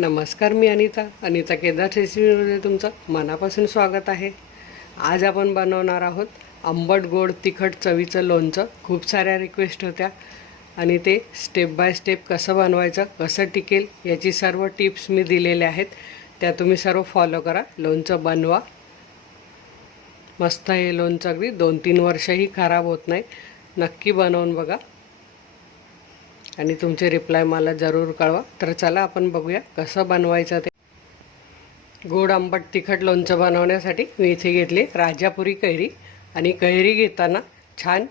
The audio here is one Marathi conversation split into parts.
नमस्कार, मी अनिता केदार रेसिपीमध्ये तुमचं मनापासून स्वागत आहे। आज आपण बनवणार आहोत आंबट गोड तिखट चवीचं लोणचं। खूप साऱ्या रिक्वेस्ट होत्या आणि ते स्टेप बाय स्टेप कसं बनवायचं, कसं टिकेल याची सर्व टिप्स मी दिलेल्या आहेत। त्या तुम्ही सर्व फॉलो करा, लोणचं बनवा। मस्त हे लोणचं अगदी 2-3 वर्षही खराब होत नाही। नक्की बनवून बघा आणि तुमचे रिप्लाय मला जरूर कळवा। तर चला आपण बघूया कसं बनवायचं ते। गोड आंबट तिखट लोणचं बनवण्यासाठी मी इथे घेतली राजापुरी कैरी आणि कैरी घेताना छान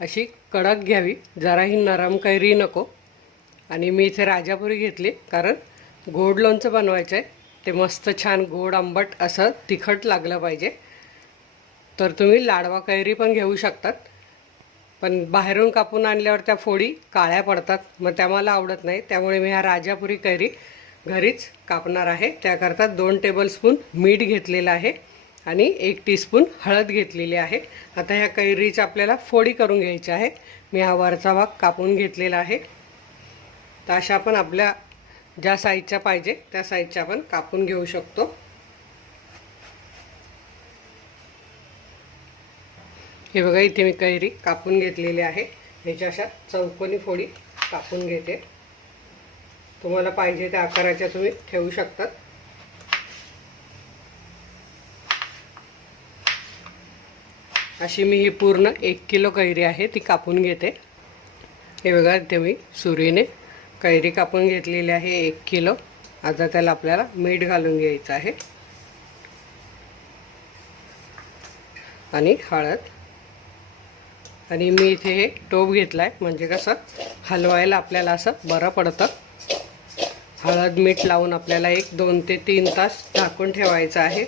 अशी कडक घ्यावी, जराही नरम कैरी नको। आणि मी इथे राजापुरी घेतली कारण गोड लोणचं बनवायचं आहे, ते मस्त छान गोड आंबट असं तिखट लागलं पाहिजे। तर तुम्ही लाडवा कैरी पण घेऊ शकतात, पण बाहेरून कापून आणल्यावर त्या फोडी काळ्या पडतात, मग त्या मला आवडत नाही। त्यामुळे मी हा राजापुरी कैरी घरीच कापणार आहे। त्याकरता 2 टेबलस्पून मीठ घेतलेलं आहे आणि 1 टीस्पून हळद घेतलेली आहे। आता ह्या कैरीच्या आपल्याला फोडी करून घ्यायच्या आहे। मी हा वरचा भाग कापून घेतलेला आहे। तर अशा आपण आपल्या ज्या साईजच्या पाहिजे त्या साईजच्या आपण कापून घेऊ शकतो। हे बघा, इथे मी कैरी कापून घेतलेली आहे। ह्याच्या अशा चौकोनी फोडी कापून घेते। तुम्हाला पाहिजे त्या आकाराच्या तुम्ही ठेवू शकतात। अशी मी ही पूर्ण 1 किलो कैरी आहे ती कापून घेते। हे बघा, इथे मी सुरीने कैरी कापून घेतलेली आहे 1 किलो। आता त्याला आपल्याला मीठ घालून घ्यायचं आहे आणि हळद। आणि मी इथे हे टोप घेतलाय, म्हणजे कसं हलवायला आपल्याला असं बरं पडतं। हळद मीठ लावून आपल्याला 2 ते 3 तास झाकून ठेवायचं आहे।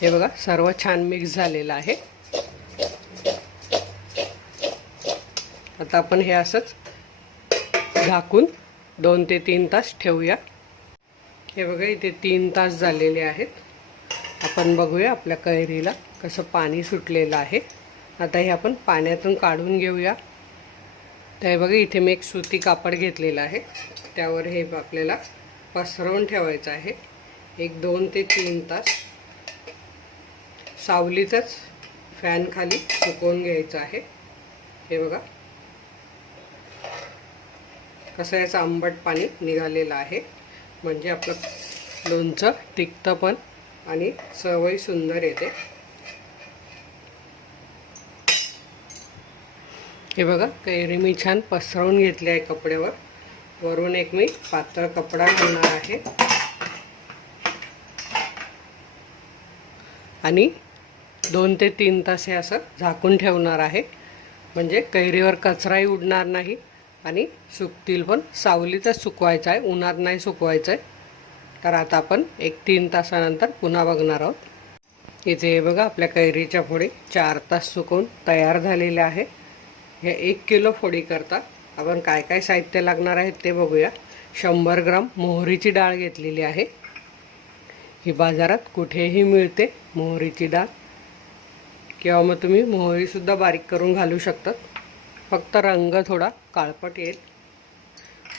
हे बघा, सर्व छान मिक्स झालेलं आहे। आता आपण हे असंच झाकून 2 ते 3 तास ठेवूया। हे बघा, इथे 3 तास झालेले आहेत। आपण बघूया आपल्या कैरीला कसं पाणी सुटलेलं आहे। आता हे आपण पाण्यातून काढून घेऊया। तर हे बघा, इथे मी एक सुती कापड घेतलेलं आहे, त्यावर हे आपल्याला पसरवून ठेवायचं आहे 2 ते 3 तास। सावलीतच फॅन खाली सुकवून घ्यायचं आहे। हे बघा कसं याचं आंबट पाणी निघालेलं आहे, म्हणजे आपलं लोणचं टिकतं पण आणि चवही सुंदर येते। हे बघा, कैरी मी छान पसरवून घेतली आहे कपड्यावर। वरून एक मी पातळ कपडा घालणार आहे आणि 2 ते 3 तास हे असं झाकून ठेवणार आहे, म्हणजे कैरीवर कचराही उडणार नाही आणि सुकतील पण। सावलीतच सुकवायचं आहे, उन्हात नाही सुकवायचं आहे। तर आता आपण 1-3 तासानंतर पुन्हा बघणार आहोत। इथे हे बघा, आपल्या कैरीच्या फोडी 4 तास सुकवून तयार झालेल्या आहे। हे 1 किलो फोडी करता आपण काय काय साहित्य लागणार आहे ते बघूया। 100 ग्राम मोहरीची डाळ घेतलेली आहे। ही बाजारात कुठेही मिळते मोहरीची डाळ, किंवा मग तुम्ही मोहरीसुद्धा बारीक करून घालू शकतात, फक्त रंग थोडा काळपट येईल।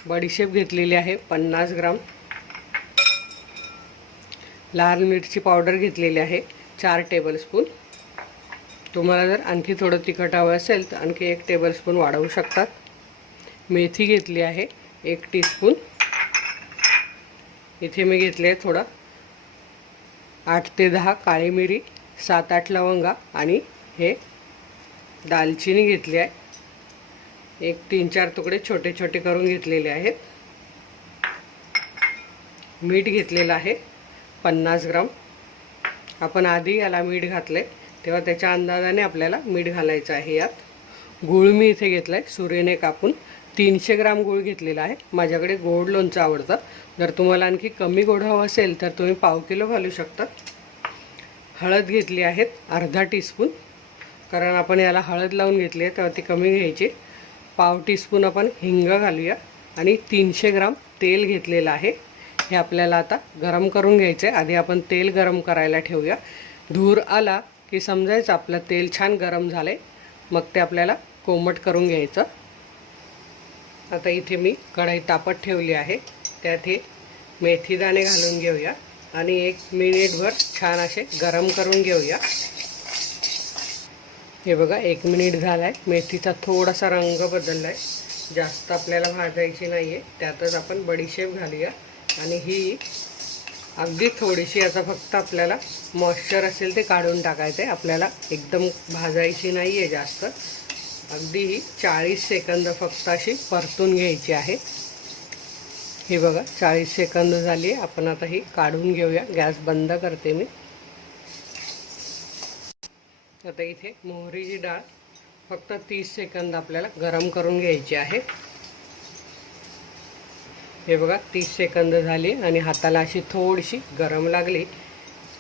बडीशेप घेतलेली आहे 50 ग्राम। लाल मिरची पावडर घेतलेली आहे 4 टेबलस्पून। तुम्हाला जर आणखी थोडं तिखट हवं असेल तर आणखी 1 टेबलस्पून वाढवू शकतात। मेथी घेतली आहे 1 टीस्पून। इथे मी घेतले आहे थोडं 8 ते 10 काळी मिरी, 7-8 लवंगा आणि हे दालचिनी घेतली आहे। 3-4 तुकडे छोटे छोटे करून घेतलेले आहेत। मीठ घेतलेलं आहे 50 ग्राम। आपण आधी याला मीठ घातले तेव्हा त्याच्या अंदाजाने आपल्याला मीठ घालायचं आहे यात। गूळ मी इथे घेतला आहे सुरीने कापून, 300 ग्राम गूळ घेतलेला आहे। माझ्याकडे गोड लोणचं आवडतं, जर तुम्हाला आणखी कमी गोड हवं असेल तर तुम्ही पाव किलो घालू शकता। हळद घेतली आहे अर्धा टीस्पून, कारण आपण याला हळद लावून घेतली आहे तेव्हा ती कमी घ्यायची। पाव टीस्पून आपण हिंग घालूया आणि 300 ग्राम तेल घेतलेलं आहे। हे आपल्याला आता गरम करून घ्यायचं आहे। आधी आपण तेल गरम करायला ठेवूया। धूर आला की समजायचं आपलं तेल छान गरम झाले, मग ते आपल्याला कोमट करून घ्यायचं। आता इथे मी कढई तापत ठेवली आहे, त्यात हे मेथीदाणे घालून घेऊया आणि 1 मिनिटभर छान असे गरम करून घेऊया। हे बघा 1 मिनिट झाला आहे, मेथीचा थोडासा रंग बदलला आहे, जास्त आपल्याला भाजायची नाही आहे। त्यातच आपण बडीशेप घालूया आणि ही अगदी थोडीशी, आता फक्त आपल्याला मॉइश्चर असेल ते काढून टाकायचं आहे, आपल्याला एकदम भाजायची नाही आहे जास्त। अगदी ही 40 सेकंद फक्त अशी परतून घ्यायची आहे। हे बघा 40 सेकंद झाली आहे, आपण आता ही काढून घेऊया। गॅस बंद करते मी। आता इथे मोहरीची डाळ फक्त 30 सेकंद आपल्याला गरम करून घ्यायची आहे। हे बघा 30 सेकंद झाली आणि हाताला अशी थोडीशी गरम लागली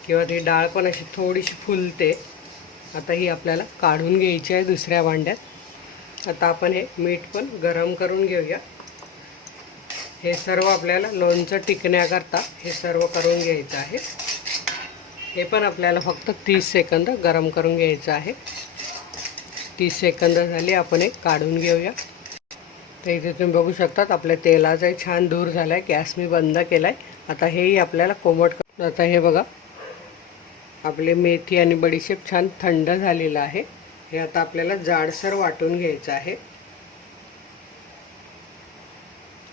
किंवा ती डाळ पण अशी थोडीशी फुलते। आता ही आपल्याला काढून घ्यायची आहे दुसऱ्या भांड्यात। आता आपण हे मीठ पण गरम करून घेऊया। हे सर्व आपल्याला लोणचं टिकण्याकरता हे सर्व करून घ्यायचं आहे। हे पण आपल्याला फक्त 30 सेकंद गरम करून घ्यायचं आहे। 30 सेकंद झाली, आपण हे काढून घेऊया। तर इथे तुम्ही बघू शकतात आपल्या तेलाचा छान धूर झाला आहे। गॅस मी बंद केला आहे। आता हेही आपल्याला कोमट आता हे बघा आपले मेथी आणि बडीशेप छान थंड झालेलं आहे। हे आता आपल्याला जाडसर वाटून घ्यायचं आहे।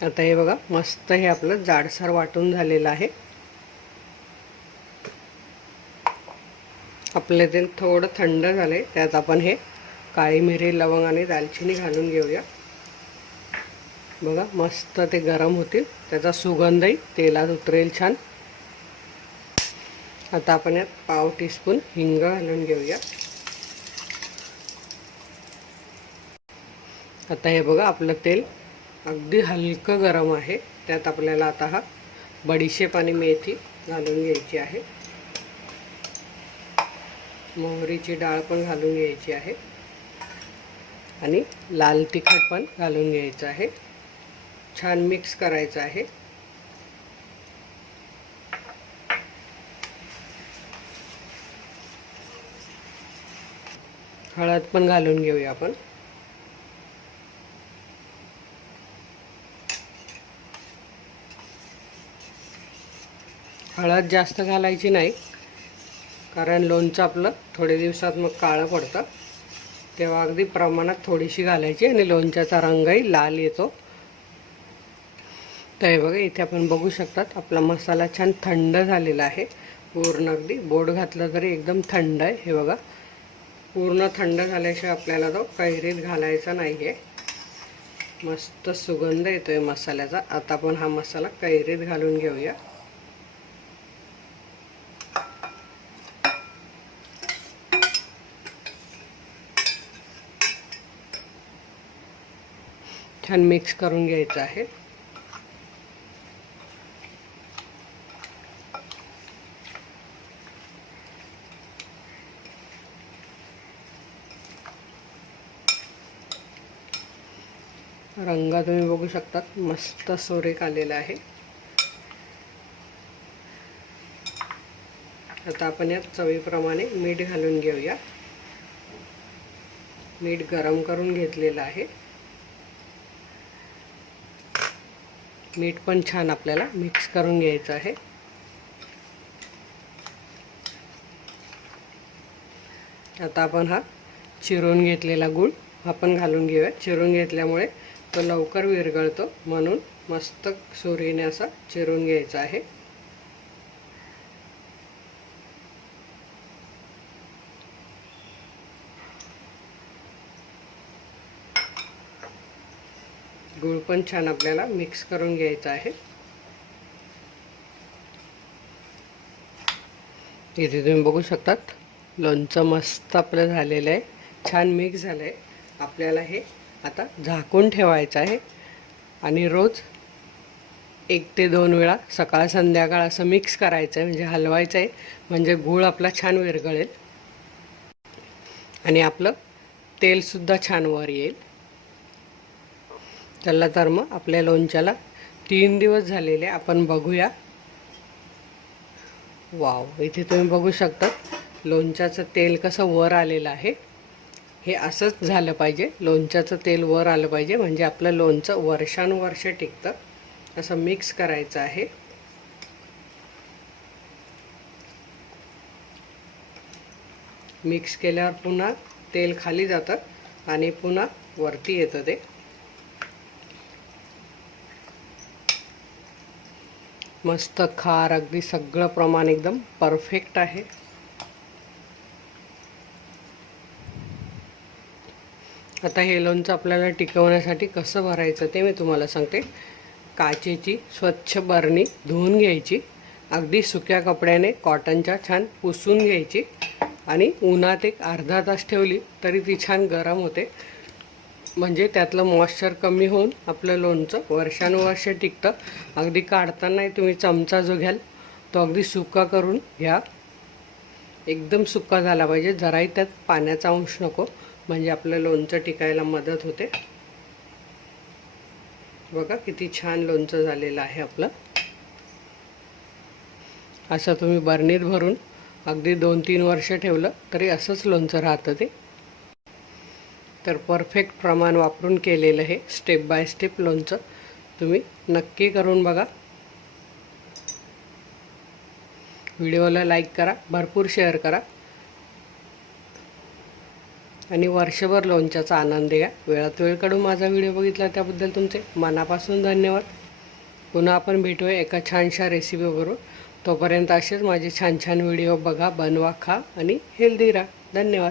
आता हे बघा मस्त हे आपलं जाडसर वाटून झालेलं आहे। आपले तेल थोडं थंड झाले, त्यात आपण हे काळी मिरी, लवंग आणि दालचिनी घालून घेऊया। बघा मस्त ते गरम होतील, त्याचा सुगंधही तेलात उतरेल छान। आता आपण यात पाव टीस्पून हिंग घालून घेऊया। आता हे बघा आपलं तेल अगदी हलकं गरम आहे, त्यात आपल्याला आता हा बडीशेप आणि मेथी घालून घ्यायची आहे। मोहरीची डाळ पण घालून घ्यायची आहे आणि लाल तिखट पण घालून घ्यायचं आहे। छान मिक्स करायचं आहे। हळद पण घालून घेऊया आपण। हळद जास्त घालायची नाही, कारण लोणचं आपलं थोडे दिवसात मग काळं पडतं, तेव्हा अगदी प्रमाणात थोडीशी घालायची आणि लोणच्याचा रंगही लाल येतो। तर हे बघा इथे आपण बघू शकतात आपला मसाला छान थंड झालेला आहे, पूर्ण अगदी बोट घातलं तरी एकदम थंड आहे। हे बघा पूर्ण थंड झाल्याशिवाय आपल्याला तो कैरीत घालायचा नाही आहे। मस्त सुगंध येतोय मसाल्याचा। आता आपण हा मसाला कैरीत घालून घेऊया। छान मिक्स करून घ्यायचं आहे। रंग तुम्ही बघू शकतात मस्त सुरेख आलेला आहे। आता आपण यात चवीप्रमाणे मीठ घालून घेऊया। मीठ गरम करून घेतलेलं आहे। मीठ पण छान आपल्याला मिक्स करून घ्यायचं आहे। आता आपण हा चिरून घेतलेला गूळ आपण घालून घेऊया। चिरून घेतल्यामुळे तो लवकर विरघळतो, म्हणून मस्त सुरीने असा चिरून घ्यायचा आहे। गूळ पण छान आपल्याला मिक्स करून घ्यायचा आहे। इथे तुम्ही बघू शकतात लोणचं मस्त आपलं झालेलं आहे, छान मिक्स झालं आहे। आपल्याला हे आता झाकून ठेवायचं आहे आणि रोज 1 ते 2 वेळा सकाळ संध्याकाळ असं मिक्स करायचं आहे, म्हणजे हलवायचं आहे, म्हणजे गूळ आपला छान विरघळेल आणि आपलं तेलसुद्धा छान वर येईल। चला तर मग आपल्या लोणच्याला 3 दिवस झालेले आपण बघूया। वाव, इथे तुम्ही बघू शकता लोणच्याचं तेल कसं वर आलेलं आहे। हे असंच झालं पाहिजे, लोणच्याचं तेल वर आलं पाहिजे, म्हणजे आपलं लोणचं वर्षानुवर्ष टिकतं. असं मिक्स करायचं आहे. मिक्स केल्यावर पुन्हा तेल खाली जातं आणि पुन्हा वरती येतं ते. मस्त खार, अगदी सगळं प्रमाण एकदम परफेक्ट आहे. आता हे लोणचं आपल्याला टिकवण्यासाठी कसं भरायचं ते मी तुम्हाला सांगते. काचेची स्वच्छ बरणी धुवून घ्यायची, अगदी सुक्या कपड्याने कॉटनच्या छान पुसून घ्यायची आणि उन्हात एक अर्धा तास ठेवली तरी ती छान गरम होते. म्हणजे त्यातलं मॉइश्चर कमी होऊन आपलं लोणचं वर्षानुवर्ष टिकतं. अगदी काढताना तुम्ही चमचा जो घ्याल तो अगदी सुका करून घ्या. एकदम सुका झाला पाहिजे, जराही त्यात पाण्याचा अंश नको, म्हणजे आपलं लोणचं टिकायला मदत होते. बघा किती छान लोणचं झालेलं आहे आपलं. असं तुम्ही बरणीत भरून अगदी 2-3 वर्ष ठेवलं तरी असंच लोणचं राहतं ते. तर परफेक्ट प्रमाण वापरून केलेलं हे स्टेप बाय स्टेप लोणचं तुम्ही नक्की करून बघा. व्हिडिओला लाईक करा, भरपूर शेअर करा आणि वर्षभर लोणच्याचा आनंद घ्या. वेळात वेळ काढून माझा व्हिडिओ बघितला त्याबद्दल तुमचे मनापासून धन्यवाद. पुन्हा आपण भेटूया एका छानशा रेसिपीवरून. तोपर्यंत असेच माझे छान छान व्हिडिओ बघा, बनवा, खा आणि हेल्दी राहा. धन्यवाद.